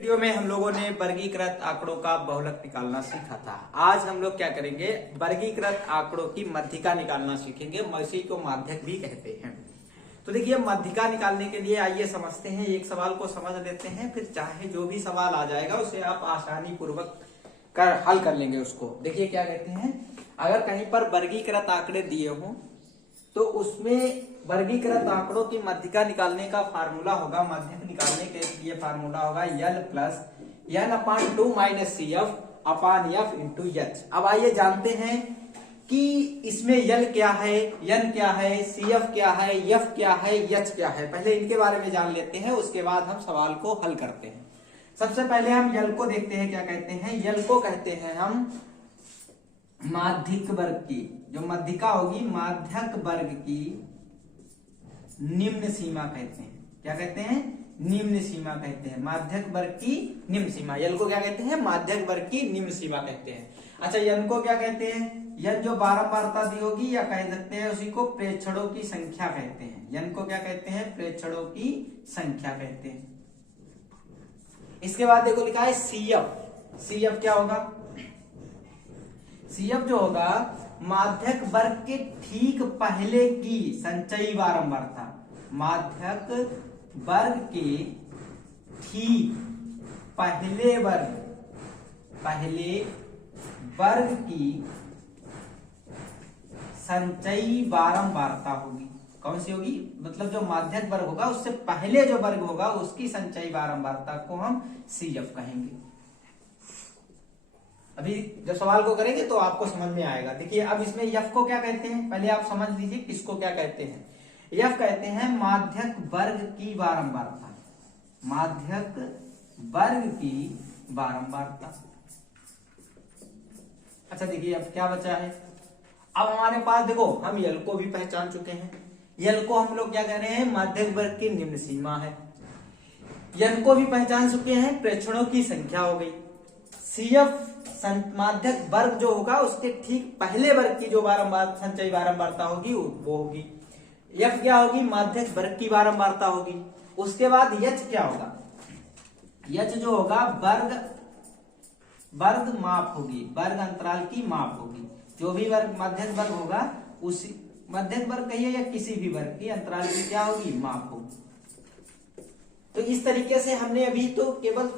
Video में हम लोगों ने वर्गीकृत आंकड़ों का बहुलक निकालना सीखा था। आज हम लोग क्या करेंगे, वर्गीकृत आंकड़ों की मध्यिका निकालना सीखेंगे। इसी को माध्यक भी कहते हैं। तो देखिए, मध्यिका निकालने के लिए आइए समझते हैं। एक सवाल को समझ लेते हैं, फिर चाहे जो भी सवाल आ जाएगा उसे आप आसानी पूर्वक हल कर लेंगे उसको। देखिए क्या कहते हैं, अगर कहीं पर वर्गीकृत आंकड़े दिए हों तो उसमें वर्गीकृत आंकड़ों की मध्यिका निकालने का फार्मूला होगा, माध्यक निकालने के लिए फार्मूला होगा यल प्लस एन अपान 2 minus C F upon F into H. अब आइए जानते हैं कि इसमें यल क्या है, एन क्या है, सी एफ क्या है, एफ क्या है, एच क्या है। पहले इनके बारे में जान लेते हैं, उसके बाद हम सवाल को हल करते हैं। सबसे पहले हम यल को देखते हैं। क्या कहते हैं, यल को कहते हैं हम माध्यिक वर्ग की, जो मध्यिका होगी माध्यक वर्ग की निम्न सीमा कहते हैं। क्या कहते हैं, निम्न सीमा कहते हैं। माध्यक वर्ग की निम्न सीमा, यल को क्या कहते हैं, माध्यक वर्ग की निम्न सीमा कहते हैं। अच्छा, यन को क्या कहते हैं, यन जो बारंबारता दी होगी या कह सकते हैं उसी को प्रेक्षणों की संख्या कहते हैं। यन को क्या कहते हैं, प्रेक्षणों की संख्या कहते हैं। इसके बाद देखो लिखा है सीएफ। सीएफ क्या होगा, सीएफ जो होगा माध्यक वर्ग के ठीक पहले की संचयी बारंबारता। माध्यक वर्ग के ठीक पहले वर्ग की संचयी बारंबारता होगी। कौन सी होगी, मतलब जो माध्यक वर्ग होगा उससे पहले जो वर्ग होगा उसकी संचयी बारंबारता को हम सीएफ कहेंगे। अभी जब सवाल को करेंगे तो आपको समझ में आएगा। देखिए, अब इसमें एफ को क्या कहते हैं, पहले आप समझ लीजिए किसको क्या कहते हैं। एफ कहते हैं माध्यक वर्ग की बारंबारता। माध्यक वर्ग की बारंबारता। अच्छा देखिए, अब क्या बचा है, अब हमारे पास देखो हम यल को भी पहचान चुके हैं। यल को हम लोग क्या कह रहे हैं, माध्यक वर्ग की निम्न सीमा है। यन को भी पहचान चुके हैं, प्रेक्षणों की संख्या हो गई। सीएफ माध्यक वर्ग जो होगा उसके ठीक पहले वर्ग की जो संचयी बारंबारता होगी वो होगी। एफ क्या होगी, माध्यक वर्ग की बारंबारता होगी। उसके बाद एच क्या होगा, एच जो होगा वर्ग माप होगी, वर्ग अंतराल की माप होगी। जो भी वर्ग माध्यक वर्ग होगा उसी मध्यक वर्ग कहिए या किसी भी वर्ग की अंतराल की क्या होगी, माप होगी। तो इस तरीके से हमने अभी तो केवल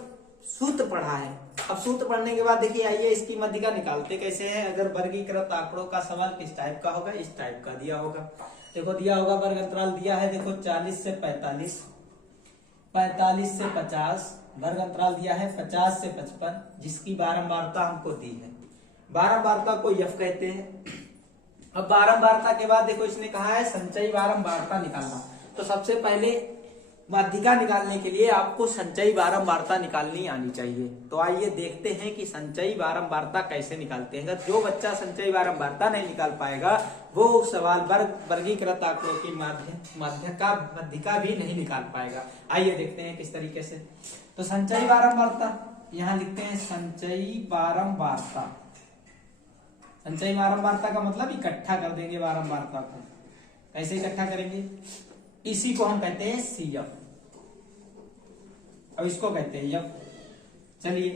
सूत्र पढ़ा है। अब सूत्र पढ़ने के बाद देखिए, आइए इसकी मध्यिका निकालते कैसे हैं। अगर वर्गीकृत आंकड़ों का सवाल किस टाइप का होगा, इस टाइप का दिया होगा। देखो दिया होगा, वर्ग अंतराल दिया है, देखो 40 से 45, 45 से 50, वर्ग अंतराल दिया है 50 से 55, जिसकी बारंबारता हमको दी है। बारंबारता को एफ कहते हैं। अब बारंबारता के बाद देखो इसने कहा है संचयी बारंबारता निकालना। तो सबसे पहले माध्यिका निकालने के लिए आपको संचयी बारंबारता निकालनी आनी चाहिए। तो आइए देखते हैं कि संचयी बारंबारता कैसे निकालते हैं। जो बच्चा संचयी बारंबारता नहीं निकाल पाएगा वो सवाल वर्गीकृत आंकड़ों की मध्यिका भी नहीं निकाल पाएगा। आइए देखते हैं किस तरीके से। तो संचयी बारंबारता यहां लिखते हैं, संचयी बारंबारता। संचयी बारंबारता का मतलब इकट्ठा कर देंगे बारंबारता को। कैसे इकट्ठा करेंगे, इसी को हम कहते हैं सीएफ। अब इसको कहते हैं एफ। चलिए,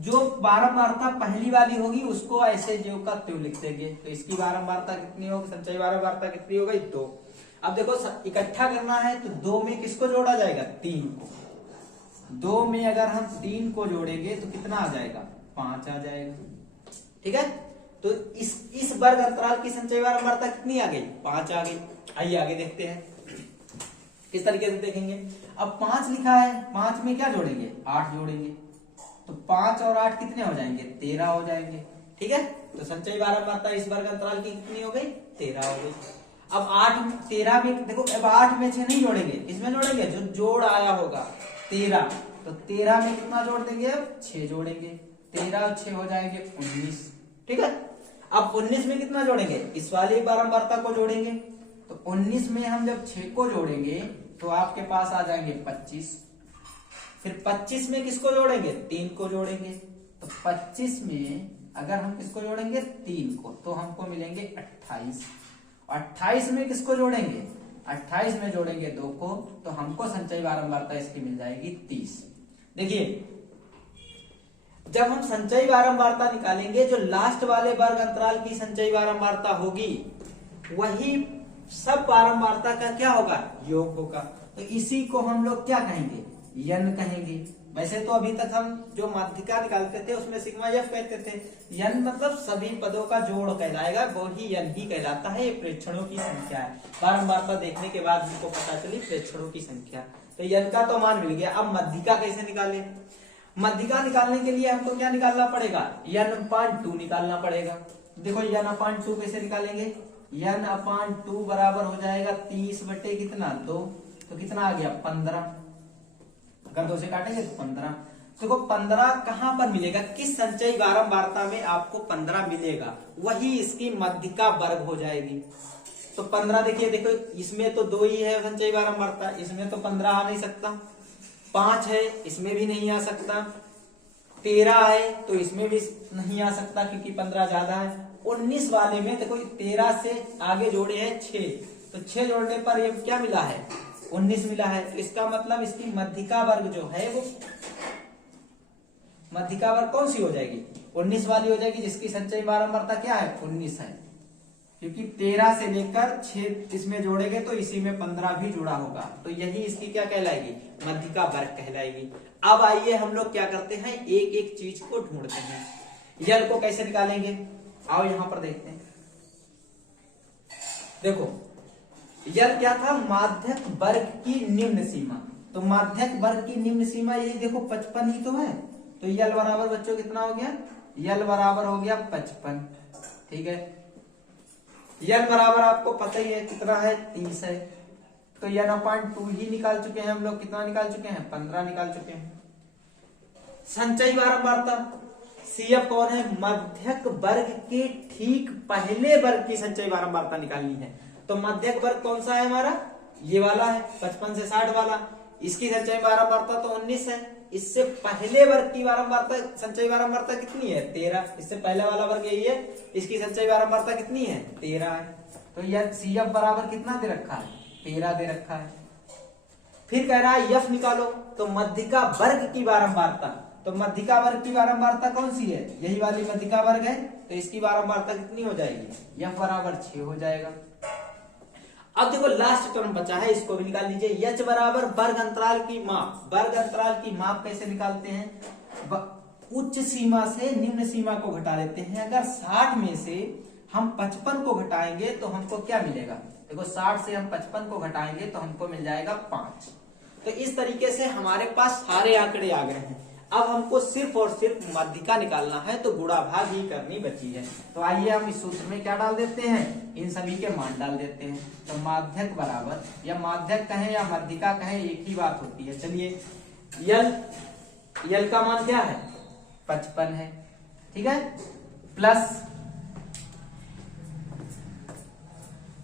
जो बारंबारता पहली वाली होगी उसको ऐसे जो का त्यों लिख देंगे। तो इसकी बारंबारता कितनी होगी, संचयी बारंबारता कितनी हो गई, 2। अब देखो इकट्ठा करना है तो 2 में किसको जोड़ा जाएगा, 3 को। 2 में अगर हम 3 को जोड़ेंगे तो कितना आ जाएगा, 5 आ जाएगा। ठीक है, तो इस वर्ग अंतराल की संचयी बारंबारता कितनी आ गई, 5 आ गई। आइए आगे देखते हैं किस तरीके से देखेंगे। अब 5 लिखा है, 5 में क्या जोड़ेंगे, 8 जोड़ेंगे। तो 5 और 8 कितने हो जाएंगे, 13 हो जाएंगे। ठीक है, तो संचयी बारंबारता इस वर्ग अंतराल की कितनी हो गई, 13 हो गई। अब 13 में देखो, अब 8 में 6 नहीं जोड़ेंगे, किसमें जोड़ेंगे, जो जोड़ आया होगा 13। तो 13 में कितना जोड़ देंगे, अब 6 जोड़ेंगे। 13 और 6 हो जाएंगे 19। ठीक है, अब 19 में कितना जोड़ेंगे, इस वाली बारंबारता को जोड़ेंगे। तो 19 में हम जब 6 को जोड़ेंगे तो आपके पास आ जाएंगे 25। फिर 25 में किसको जोड़ेंगे, 3 को जोड़ेंगे। तो 25 में अगर हम किसको जोड़ेंगे, 3 को, तो हमको मिलेंगे 28। 28 में किसको जोड़ेंगे, 28 में जोड़ेंगे 2 को तो हमको संचयी बारंबारता इसकी मिल जाएगी 30। देखिए जब हम संचयी बारंबारता निकालेंगे, जो लास्ट वाले वर्ग अंतराल की संचयी बारंबारता होगी वही सब बारंबारता का क्या होगा, योग होगा। तो इसी को हम लोग क्या कहेंगे, यन कहेंगे। वैसे तो अभी तक हम जो माध्यिका निकालते थे उसमें सिग्मा एफ कहते थे, यन मतलब सभी पदों का जोड़ कहलाएगा, वो ही यन ही कहलाता है। ये प्रेक्षणों की संख्या है। बारंबारता देखने के बाद हमको पता चली प्रेक्षणों की संख्या, तो यन का तो मान मिल गया। अब माध्यिका कैसे निकाले, माध्यिका निकालने के लिए हमको क्या निकालना पड़ेगा, n/2 निकालना पड़ेगा। देखो n/2 कैसे निकालेंगे, n/2 बराबर हो जाएगा 30 बटे कितना 2, तो कितना आ गया 15। अगर 2 से काटेंगे तो 15। देखो 15 कहां पर मिलेगा, किस संचयी बारंबारता में आपको 15 मिलेगा, वही इसकी माध्यिका वर्ग हो जाएगी। तो 15 देखिए, देखो इसमें तो 2 ही है संचयी बारंबारता, इसमें तो 15 आ नहीं सकता। 5 है, इसमें भी नहीं आ सकता। 13 है तो इसमें भी नहीं आ सकता क्योंकि 15 ज्यादा है। 19 वाले में देखो 13 से आगे जोड़े हैं 6, तो 6 जोड़ने पर ये क्या मिला है, 19 मिला है। तो इसका मतलब इसकी माध्यिका वर्ग जो है वो माध्यिका वर्ग कौन सी हो जाएगी, 19 वाली हो जाएगी, जिसकी संचयी बारंबारता क्या है 19 है। क्योंकि 13 से लेकर 6 इसमें जोड़ेंगे तो इसी में 15 भी जुड़ा होगा, तो यही इसकी क्या कहलाएगी, माध्यिका वर्ग कहलाएगी। अब आइए हम लोग क्या करते हैं, एक एक चीज को ढूंढते हैं। यल को कैसे निकालेंगे, आओ यहां पर देखते हैं। देखो यल क्या था, माध्यक वर्ग की निम्न सीमा। तो माध्यक वर्ग की निम्न सीमा ये देखो 55 ही तो है। तो यल बराबर बच्चों कितना हो गया, यल बराबर हो गया 55। ठीक है, यल बराबर आपको पता ही है कितना है 30 है। तो n/2 ही निकाल चुके हैं हम लोग, कितना निकाल चुके हैं 15 निकाल चुके हैं। संचयी बारंबारता CF कौन है, मध्यक वर्ग के ठीक पहले वर्ग की संचयी बारंबारता निकालनी है। तो मध्यक वर्ग कौन सा है हमारा, ये वाला है 55 से 60 वाला। इसकी संचयी बारंबारता तो 19 है। इससे पहले वर्ग की बारंबारता संचयी बारंबारता कितनी है 13। इससे पहले वाला वर्ग यही है, इसकी संचयी बारंबारता कितनी है 13 है। तो यह CF बराबर कितना दे रखा है 13 दे रखा है। फिर कह रहा है यफ निकालो, तो माध्यिका वर्ग की बारंबारता। तो माध्यिका वर्ग की बारंबारता कौन सी है, यही वाली माध्यिका वर्ग है। तो इसकी बारंबारता कितनी हो जाएगी, यफ बराबर 6 हो जाएगा। अब देखो लास्ट टर्म बचा है, इसको भी निकाल लीजिए। यच बराबर वर्ग अंतराल की माप। वर्ग अंतराल की माप कैसे निकालते हैं, उच्च सीमा से निम्न सीमा को घटा लेते हैं। अगर 60 में से हम 55 को घटाएंगे तो हमको क्या मिलेगा, देखो 60 से हम 55 को घटाएंगे तो हमको मिल जाएगा 5। तो इस तरीके से हमारे पास सारे आंकड़े आ गए हैं। अब हमको सिर्फ और सिर्फ माध्यिका निकालना है, तो गुणा भाग ही करनी बची है। तो आइए हम इस सूत्र में क्या डाल देते हैं, इन सभी के मान डाल देते हैं। तो माध्यक बराबर, या माध्यक कहें या माध्यिका कहें एक ही बात होती है। चलिए यल का मान क्या है 55 है, ठीक है, प्लस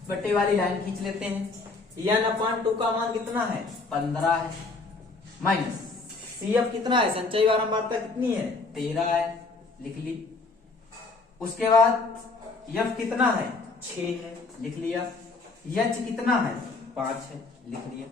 बट्टे वाली लाइन खींच लेते हैं। n/2 का मान कितना है 15 है, माइनस CF कितना है, संचयी बारंबारता कितनी है 13 है, लिख ली। उसके बाद F कितना है 6 है, लिख लिया। H कितना है 5 है, लिख लिया।